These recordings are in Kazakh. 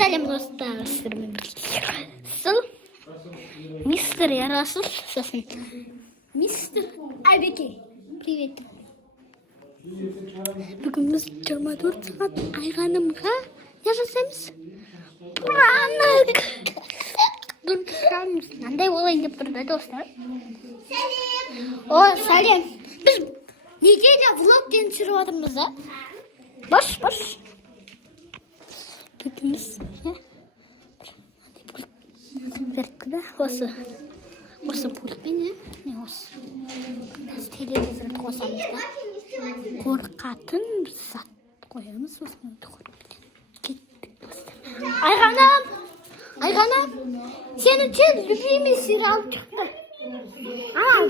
Сәлем достар, сіздермен бірге Расыл, мистер Расыл, сосын мистер Айбеке. Привет. Бүгін біз 24 сағат Айғанымға не жасаймыз? Пранк! Мынандай болайын деп тұрды достар. Сәлем! О, сәлем! Біз неге де влогтен түсіріп отырмыз, а? Бош. Бүгініміз верткіде осы пультпен, не осы. Біз телевизорды қосамыз да. Қорқатын біз зат қоямыз, осыны қорқатын. Кеттік достар. Айғанам, сені чен любимый сериал шықты.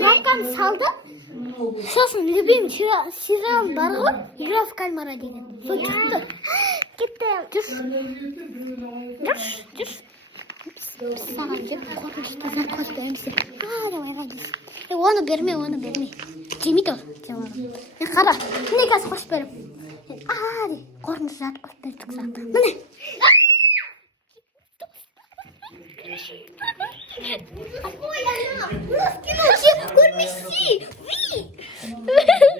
Лайкан салды. Сосын любимый сериал бар ғой, Игра в кальмара деген. Сол шықты. Кетті. Жүрш. Біз саған деп қорқынышты зат қоспаймыз. Давай қайдыз. Оны берме. Жемейді ол. Қара, міне қазір қосып беріп. Қорқынышты зат қоспай тұқсақ. Міне. Ой, ана, у нас кино көрмесей.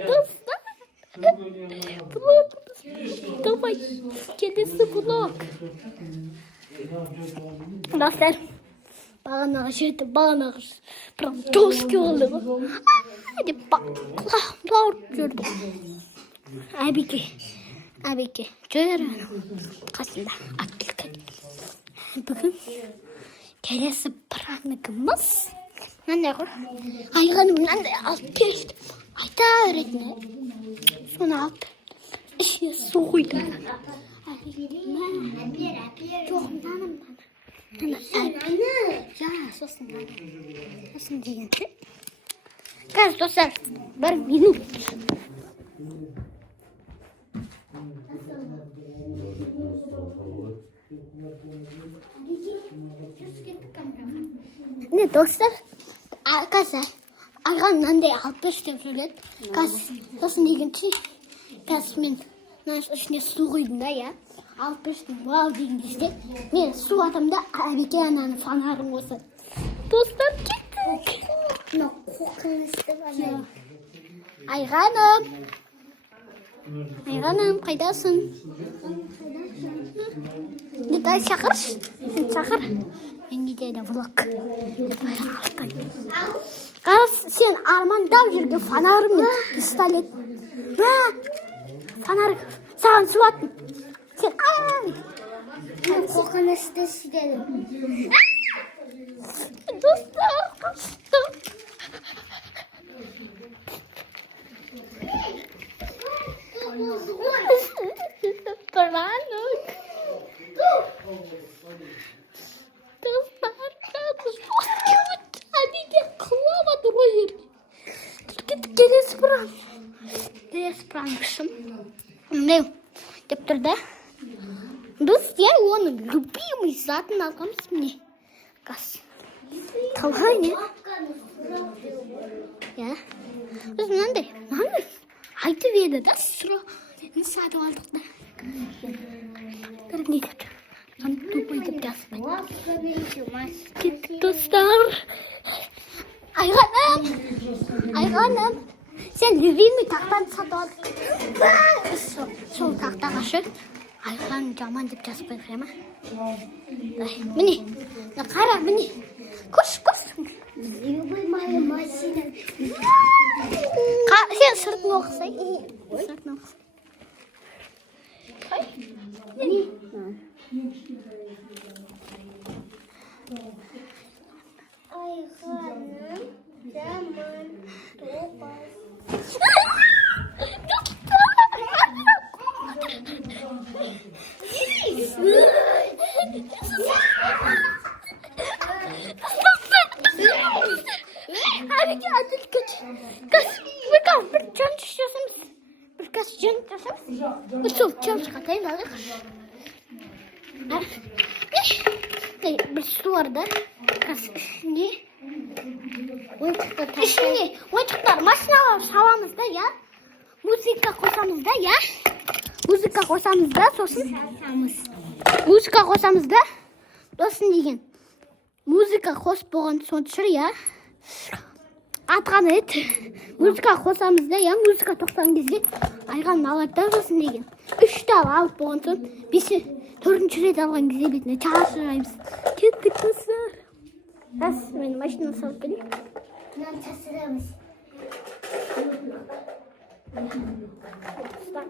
Достар. Блог. Давай, келесі блог. Достар, бағанағы жерді, прям жесткі болды ғой. Деп құлағымды ауырып жүрді. Әбеке, жүр қасында актілік. Бүгін келесі пранкымыз. Мынандай ғой. Айғаным мынандай алып келді. Айта беретін. Соны алып ішіне су құйды. Жоқ, мынаным. Сосын дегенде. Қазір достар, бір минут. Не, достар, қазір Айған мынандай алып берші деп сөйледі. Сосын дегенше, қазір мен ішіне су құйдым да, я. Алып берші, вау деген кезде, мен су атамда Әбеке ананың фонарын қосады. Достар, кеттік. Мына қорқынышты бана. Айғаным, қайдасың? Дай шақыршы. Сен шақыр. Менде де влог. Сен армандап жүрген фонарым мен пистолет. Фонар саған су аттым. Сен қорқынышты сөйледім. Достар, қаштым. Пранк. Достар, Әбеке қылап отыр ғой жерге. Келесі пранкшым. Мынау деп тұрды. Біз оның любимый затын алғамыз міне. Қас. Талғай не? Біз мынандай айтып еді да сұрағын сатып алдық да. Бір не деп тұр. Тупой деп жазбайды. Кеттік достар. Айғаным, сен любимый тақтан сатып алдық. Сол тақтаға шық. Айған жаман деп жазып қойып ма? Міне, қара, міне. Көрш. Любой моя машина. Сен сыртын оқысай. Айғаным, жаман топас. Әбеке, әділ көт. Қас, бір чанчыш жасамыз. Бір қас жан жасамыз. Бір сол чанчыға тайын алайық. Бір су бар да. Қас, не? Ойыншықтар, машиналар саламыз да, я? Музыка қосамыз да, я? Музыка қосамыз да, сосын Музыка қосамыз да. Досын деген. Музыка қосып болған соң шырия. Атқан еді. Музыка қосамыз да, я музыка тоқтаған кезде айғанын алады да досын деген. 3 тал алып болған соң 4-ші рет алған кезде бетіне шашыраймыз. Кеттік достар. Аз мен машина салып келейін. Мынаны шашырамыз.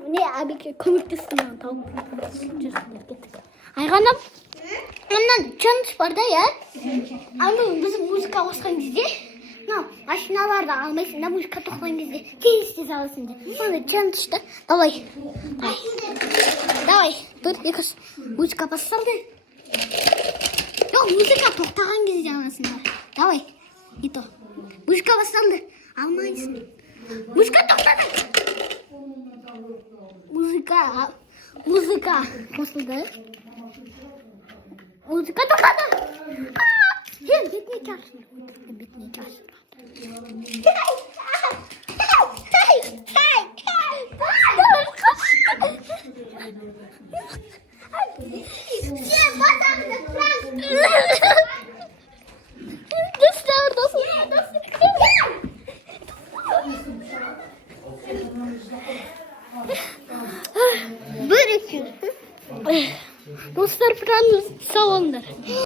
Міне әбеке көмектесті маған тауып. Жүрсіңдер кеттік. Айғаным, оннан челлендж бар да, я? Біз музыка қосқан кезде, машиналарды алмайсың да, музыка тоқтаған кезде тез аласың да. Сонда челлендж да. Давай. Давай. 1-2 музыка басылды. Жоқ, музыка тоқтаған кезде аласың да. Давай. Ито. Музыка басылды. Алмайсың. Музыка тоқтады. Музыка қосылды. Музыка тоқтады. Бетіне чаршын. Бетіне чаршын. Dostlar, falan sağ olun.